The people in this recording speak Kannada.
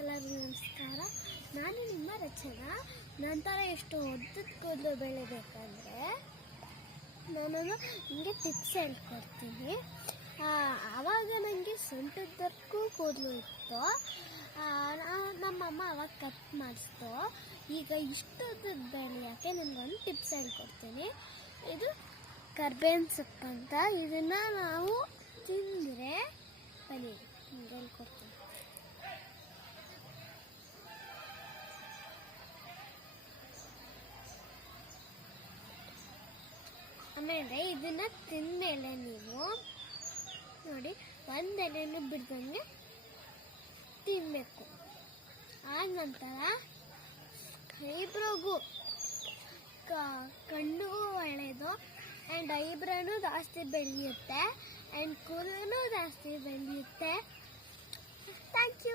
ಎಲ್ಲರಿಗೂ ನಮಸ್ಕಾರ. ನಾನು ನಿಮ್ಮ ರಚನಾ. ನಂತರ ಎಷ್ಟು ಉದ್ದದ ಕೂದಲು ಬೆಳಿಬೇಕಂದ್ರೆ ನಾನು ನಿಮಗೆ ಟಿಪ್ಸ್ ಹೇಳ್ಕೊಡ್ತೀನಿ. ಆವಾಗ ನನಗೆ ಸೊಂಟದಕ್ಕೂ ಕೂದಲು ಇತ್ತು. ನಮ್ಮಮ್ಮ ಅವಾಗ ಕಟ್ ಮಾಡಿಸ್ತು. ಈಗ ಇಷ್ಟು ಉದ್ದದ ಬೆಳೆಯೋಕ್ಕೆ ನನಗೊಂದು ಟಿಪ್ಸ್ ಹೇಳ್ಕೊಡ್ತೀನಿ. ಇದು ಕರ್ಬೇವಿನ ಸೊಪ್ಪು ಅಂತ. ಇದನ್ನು ನಾವು ತಿಂದರೆ ಬನ್ನಿ ನಿಮ್ಗೆ ಹೇಳ್ಕೊಡ್ತೀನಿ. ಆಮೇಲೆ ಇದನ್ನು ತಿಂದಮೇಲೆ ನೀವು ನೋಡಿ ಒಂದು ಎಲೆಯನ್ನು ಬಿಡ್ದಂಗೆ ತಿನ್ನಬೇಕು. ಆದ ನಂತರ ಐಬ್ರೋಗೂ ಕಣ್ಣಿಗೂ ಒಳ್ಳೆಯದು. ಆ್ಯಂಡ್ ಐಬ್ರೋನು ಜಾಸ್ತಿ ಬೆಳೆಯುತ್ತೆ ಆ್ಯಂಡ್ ಕೂದಲು ಜಾಸ್ತಿ ಬೆಳೆಯುತ್ತೆ. Thank you.